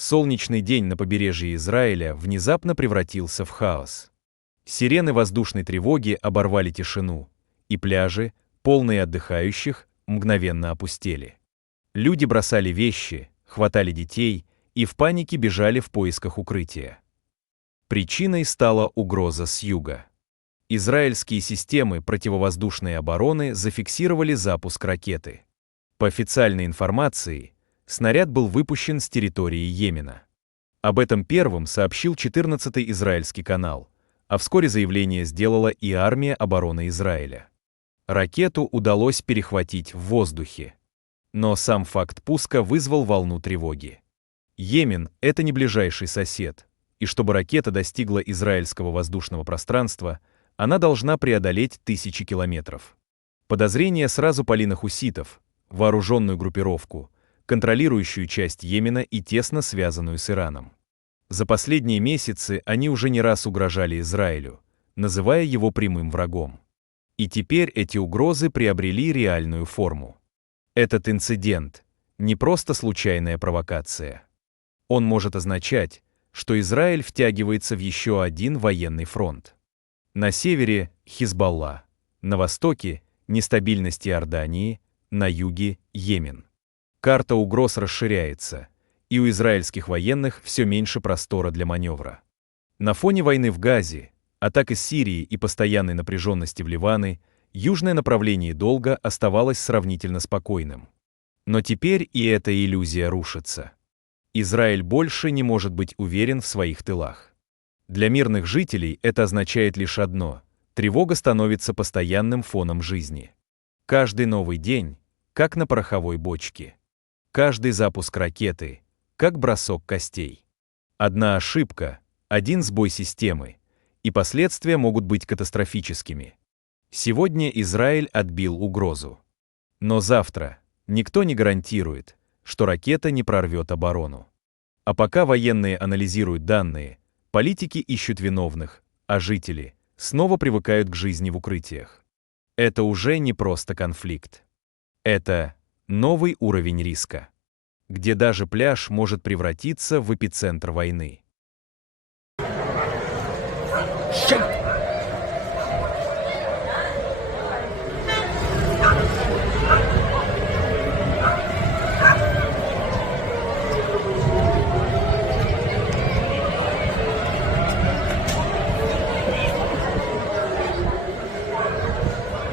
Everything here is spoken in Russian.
Солнечный день на побережье Израиля внезапно превратился в хаос. Сирены воздушной тревоги оборвали тишину, и пляжи, полные отдыхающих, мгновенно опустели. Люди бросали вещи, хватали детей и в панике бежали в поисках укрытия. Причиной стала угроза с юга. Израильские системы противовоздушной обороны зафиксировали запуск ракеты. По официальной информации, снаряд был выпущен с территории Йемена. Об этом первым сообщил 14-й израильский канал, а вскоре заявление сделала и армия обороны Израиля. Ракету удалось перехватить в воздухе. Но сам факт пуска вызвал волну тревоги. Йемен — это не ближайший сосед, и чтобы ракета достигла израильского воздушного пространства, она должна преодолеть тысячи километров. Подозрения сразу пали на хуситов, вооруженную группировку, контролирующую часть Йемена и тесно связанную с Ираном. За последние месяцы они уже не раз угрожали Израилю, называя его прямым врагом. И теперь эти угрозы приобрели реальную форму. Этот инцидент — не просто случайная провокация. Он может означать, что Израиль втягивается в еще один военный фронт. На севере — Хизбалла, на востоке — нестабильность Иордании, на юге — Йемен. Карта угроз расширяется, и у израильских военных все меньше простора для маневра. На фоне войны в Газе, атак из Сирии и постоянной напряженности в Ливане, южное направление долго оставалось сравнительно спокойным. Но теперь и эта иллюзия рушится. Израиль больше не может быть уверен в своих тылах. Для мирных жителей это означает лишь одно — тревога становится постоянным фоном жизни. Каждый новый день — как на пороховой бочке. Каждый запуск ракеты — как бросок костей. Одна ошибка, один сбой системы, и последствия могут быть катастрофическими. Сегодня Израиль отбил угрозу. Но завтра никто не гарантирует, что ракета не прорвет оборону. А пока военные анализируют данные, политики ищут виновных, а жители снова привыкают к жизни в укрытиях. Это уже не просто конфликт. Это новый уровень риска, где даже пляж может превратиться в эпицентр войны.